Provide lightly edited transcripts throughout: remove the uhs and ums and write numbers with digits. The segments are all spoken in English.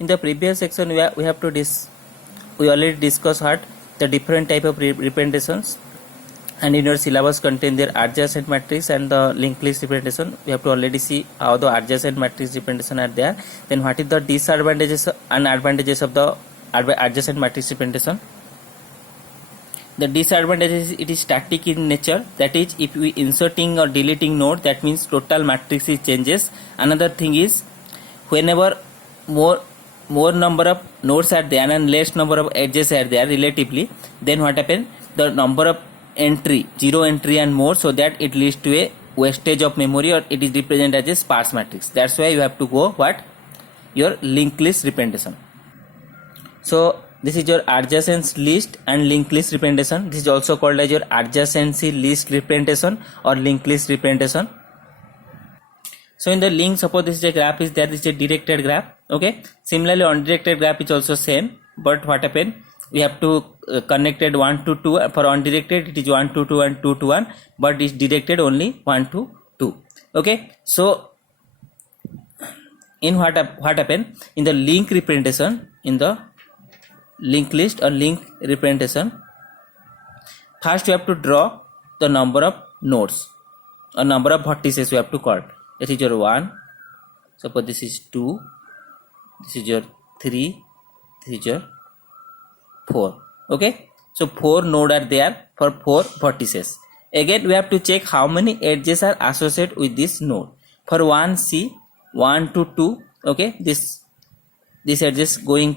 In the previous section, we already discussed what the different type of representations, and in your syllabus contain their adjacent matrix and the linked list representation. We have to already see how the adjacent matrix representation are there. Then what is the disadvantages and advantages of the adjacent matrix representation? The disadvantage is it is static in nature, that is if we inserting or deleting node, that means total matrix is changes. Another thing is whenever more number of nodes are there and less number of edges are there relatively, then what happen, the number of entry, zero entry and more, so that it leads to a wastage of memory, or it is represented as a sparse matrix. That's why you have to go what, your linked list representation. So this is your adjacency list and linked list representation. This is also called as your adjacency list representation or linked list representation. So in the link, suppose this is a graph is there, this is a directed graph. Okay, similarly undirected graph is also same, but what happened, we have to connected 1 to 2. For undirected it is 1 to 2 and 2 to 1, but it's directed only 1 to 2. Okay, so in what happened in the link representation, in the linked list or link representation, first you have to draw the number of nodes or number of vertices. You have to call, that is your 1, suppose this is 2, this is your 3, this is your 4. Okay, so 4 nodes are there for 4 vertices. Again we have to check how many edges are associated with this node. For 1, see 1 to 2. Okay, this edges going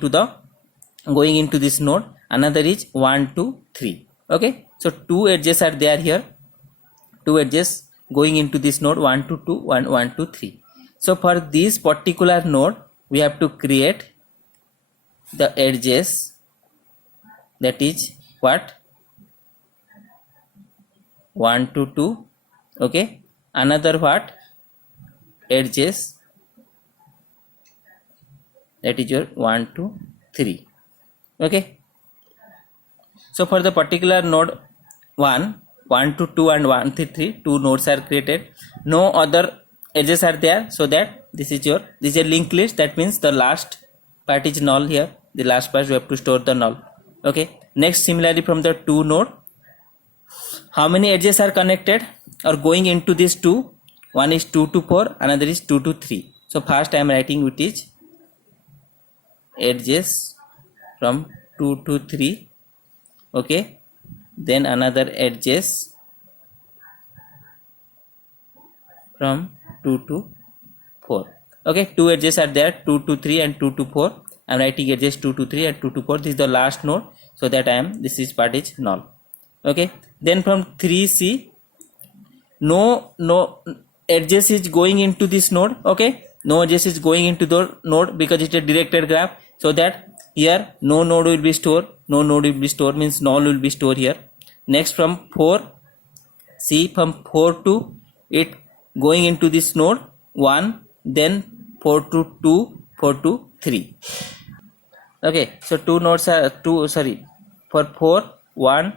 into this node. Another is 1 to 3. Okay, so 2 edges are there here, 2 edges going into this node, 1 to 2, 1 to 3. So for this particular node we have to create the edges, that is what, 1 to 2. Okay, another what, edges, that is your 1 to 3. Okay, so for the particular node 1 to 2 and 1 to 3, 2 nodes are created, no other edges are there, so that this is a linked list. That means the last part is null here, the last part we have to store the null. Okay, next similarly from the 2 node, how many edges are connected or going into this 2? One is 2 to 4, another is 2 to 3. So first I am writing which is edges from 2 to 3. Okay, then another edges from 2 to 4. Okay, 2 edges are there, 2 to 3 and 2 to 4. I am writing edges 2 to 3 and 2 to 4. This is the last node, so that this is part is null. Okay, then from 3C, no edges is going into this node. Okay, no edges is going into the node because it's a directed graph, so that here no node will be stored, no node will be stored means null will be stored here. Next from 4, see from 4 to it going into this node 1, then 4 to 2, 4 to 3. Okay, so 2 nodes are for 4, 1,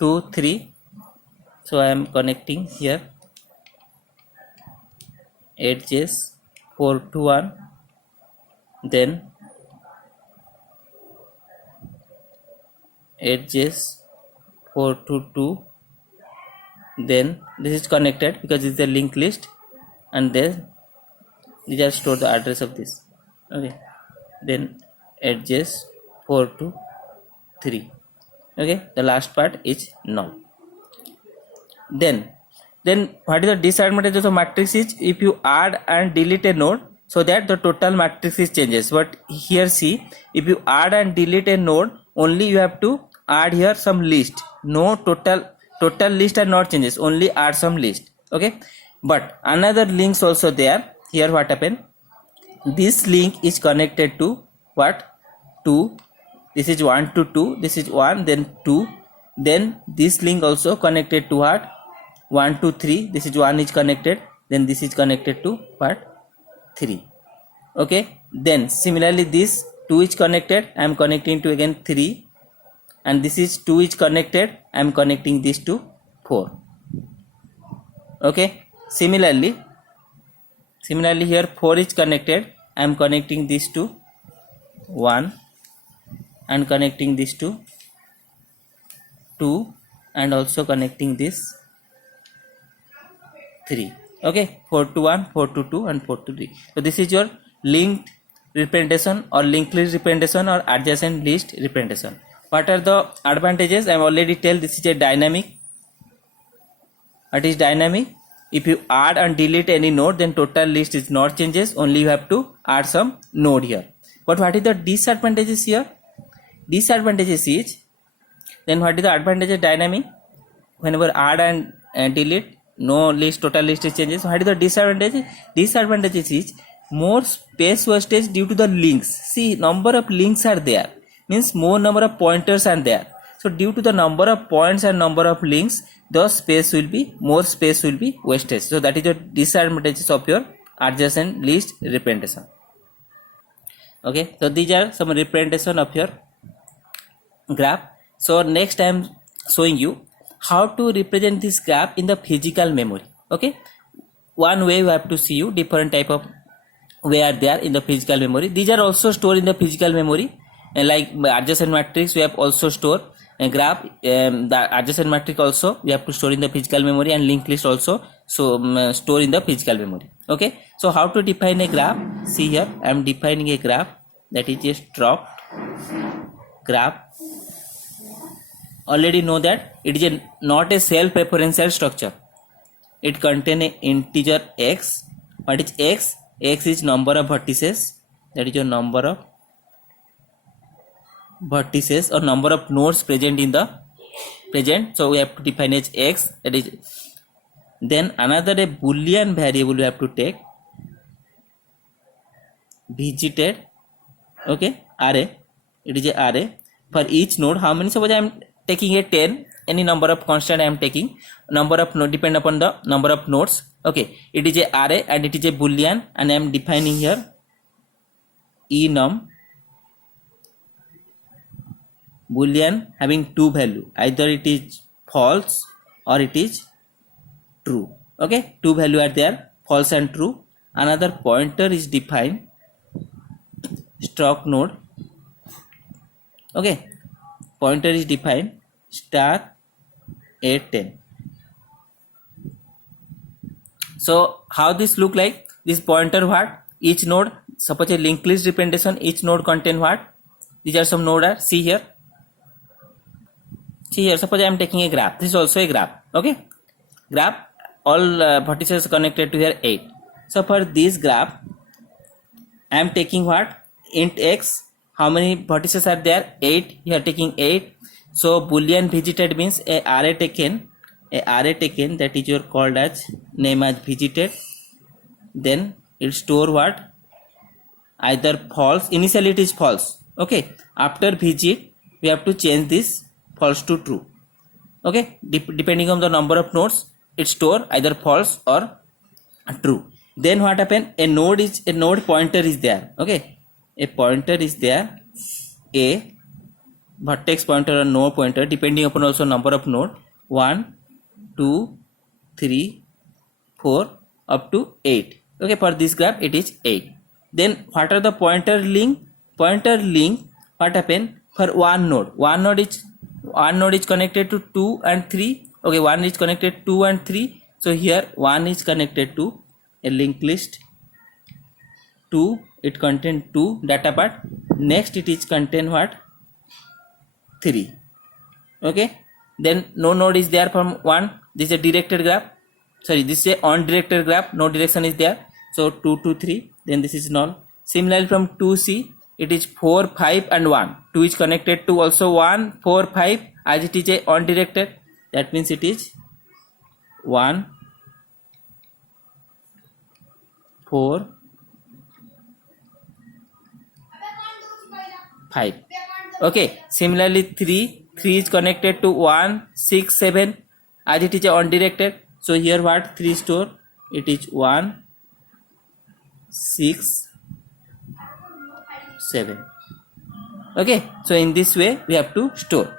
2, 3. So I am connecting here edges 4 to 1, then edges 4 to 2, then this is connected because this is a linked list, and then these are stored the address of this. Okay, then edges 4 to 3. Okay, the last part is null. Then what is the disadvantage of the matrix is if you add and delete a node, so that the total matrix is changes. But here see, if you add and delete a node, only you have to add here some list, no total list are not changes, only add some list. Okay, but another links also there. Here what happened, this link is connected to what, 2, this is 1 to 2, this is 1, then 2, then this link also connected to what, 1 to 3, this is 1 is connected, then this is connected to what, 3. Okay, then similarly this 2 is connected, I am connecting to again 3, and this is 2 is connected, I am connecting this to 4. Okay, similarly here 4 is connected, I am connecting this to 1 and connecting this to 2 and also connecting this 3. Okay, 4 to 1, 4 to 2 and 4 to 3. So this is your linked representation or linked list representation or adjacent list representation. What are the advantages? I have already tell this is a dynamic. What is dynamic? If you add and delete any node, then total list is not changes, only you have to add some node here. But what is the disadvantages here? Disadvantages is, then what is the advantage of dynamic? Whenever add and delete, no list, total list is changes. What is the disadvantage? Disadvantages is more space wastage due to the links. See, number of links are there, means more number of pointers are there. So due to the number of points and number of links, the space will be more, space will be wasted. So that is the disadvantages of your adjacent list representation. Okay, so these are some representation of your graph. So next I am showing you how to represent this graph in the physical memory. Okay, one way you have to see you different type of way are there in the physical memory. These are also stored in the physical memory, and like adjacent matrix we have also stored a graph. The adjacent matrix also we have to store in the physical memory, and linked list also so store in the physical memory. Okay, so how to define a graph? See here, I am defining a graph, that is a struct graph. Already know that it is not a self-referential structure. It contains an integer x. What is x? X is number of vertices, that is your number of vertices or number of nodes present in the present. So we have to define as x, that is. Then another a boolean variable we have to take, visited. Okay, array, it is a array for each node. How many? Suppose I am taking a 10, any number of constant I am taking, number of node depend upon the number of nodes. Okay, it is a array and it is a boolean, and I am defining here enum boolean having two value, either it is false or it is true. Okay, two value are there, false and true. Another pointer is defined, struct node. Okay, pointer is defined star 810. So how this look like? This pointer what? Each node, suppose a linked list representation, each node contain what? These are some node are, see here. See here, suppose I am taking a graph. This is also a graph. Okay, graph, all vertices connected to here 8. So for this graph, I am taking what? Int x. How many vertices are there? 8. You are taking 8. So boolean visited means a array taken, that is your called as name as visited. Then it store what? Either false. Initially it is false. Okay, after visit we have to change this false to true. Okay, depending on the number of nodes, it store either false or true. Then what happen? A node pointer is there. Okay, a pointer is there, a vertex pointer or node pointer, depending upon also number of node, 1, 2, 3, 4 up to 8. Okay, for this graph it is 8. Then what are the pointer link? Pointer link, what happen? For one node is connected to 2 and 3. Okay, one is connected 2 and 3. So here one is connected to a linked list 2, it contain 2 data part. Next it is contain what? 3. Okay, then no node is there from 1. This is a directed graph, sorry, this is a undirected graph, no direction is there. So 2 to 3, then this is null. Similarly from 2c, it is 4, 5 and 1. 2 is connected to also 1, 4, 5, as it is a undirected, that means it is 1, 4, 5. Okay, similarly 3 is connected to 1, 6, 7, as it is a undirected. So here what 3 store? It is 1, 6, 7. Okay, so in this way we have to store.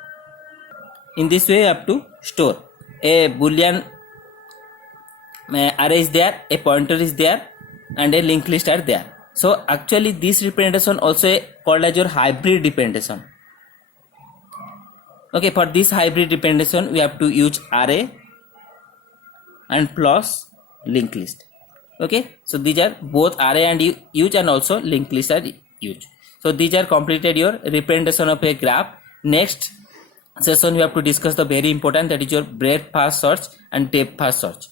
In this way you have to store. A boolean array is there, a pointer is there, and a linked list are there. So actually this representation also called as your hybrid representation. Okay, for this hybrid representation we have to use array and plus linked list. Okay, so these are both array and use and also linked list are used. So these are completed your representation of a graph. Next session we have to discuss the very important, that is your breadth first search and depth first search.